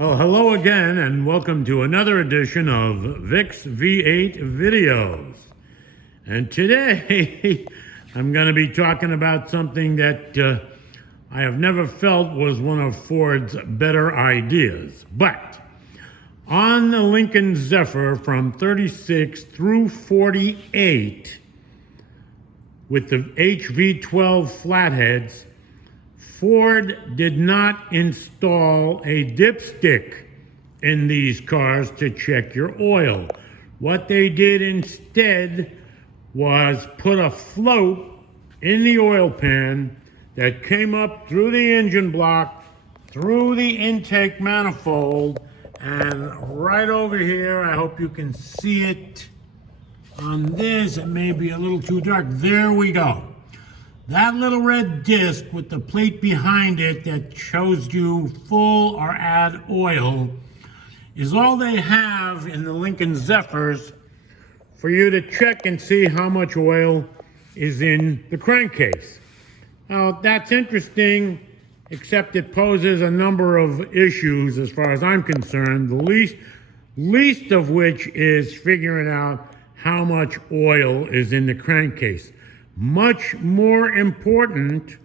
Well, hello again, and welcome to another edition of Vic's V8 Videos. And today, I'm going to be talking about something that I have never felt was one of Ford's better ideas. But on the Lincoln Zephyr from 36 through 48, with the HV12 flatheads, Ford did not install a dipstick in these cars to check your oil. What they did instead was put a float in the oil pan that came up through the engine block, through the intake manifold, and right over here, I hope you can see it on this. It may be a little too dark. There we go. That little red disc with the plate behind it that shows you full or add oil is all they have in the Lincoln Zephyrs for you to check and see how much oil is in the crankcase. Now, that's interesting, except it poses a number of issues as far as I'm concerned, the least of which is figuring out how much oil is in the crankcase. Much more important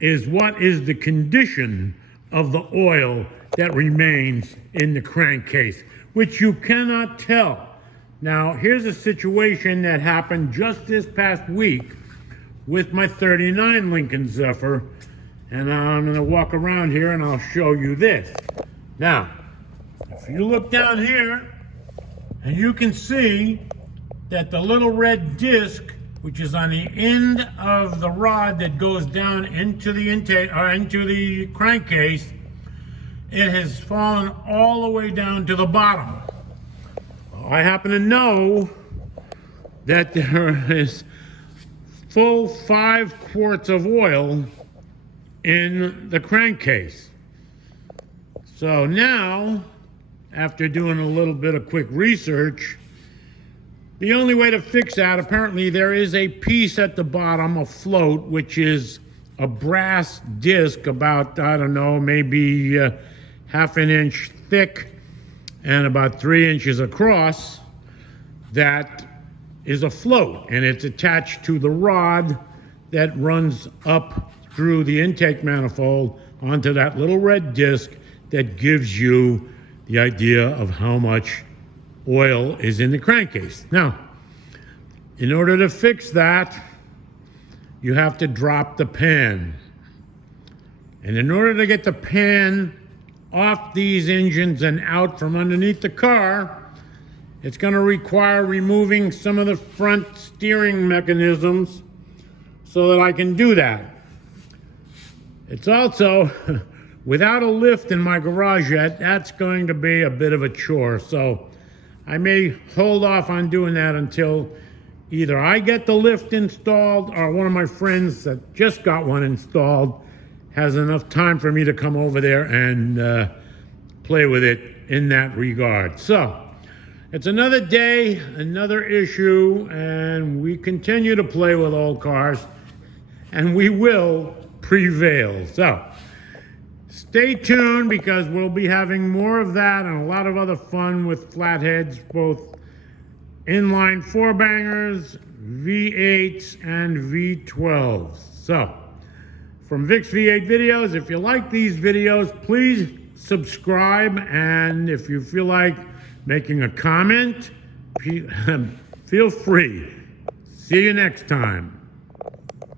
is what is the condition of the oil that remains in the crankcase, which you cannot tell. Now, here's a situation that happened just this past week with my 39 Lincoln Zephyr, and I'm going to walk around here and I'll show you this. Now, if you look down here, and you can see that the little red disc, which is on the end of the rod that goes down into the intake or into the crankcase, it has fallen all the way down to the bottom. I happen to know that there is full 5 quarts of oil in the crankcase. So now, after doing a little bit of quick research, the only way to fix that, apparently there is a piece at the bottom, a float, which is a brass disc about, I don't know, maybe half an inch thick and about 3 inches across, that is a float, and it's attached to the rod that runs up through the intake manifold onto that little red disc that gives you the idea of how much oil is in the crankcase. Now, in order to fix that, you have to drop the pan. And in order to get the pan off these engines and out from underneath the car, it's going to require removing some of the front steering mechanisms so that I can do that. It's also, without a lift in my garage yet, that's going to be a bit of a chore. So I may hold off on doing that until either I get the lift installed or one of my friends that just got one installed has enough time for me to come over there and play with it in that regard. So it's another day, another issue, and we continue to play with old cars, and we will prevail. So stay tuned, because we'll be having more of that and a lot of other fun with flatheads, both inline 4-bangers, V8s, and V12s. So, from Vic's V8 Videos, if you like these videos, please subscribe, and if you feel like making a comment, feel free. See you next time.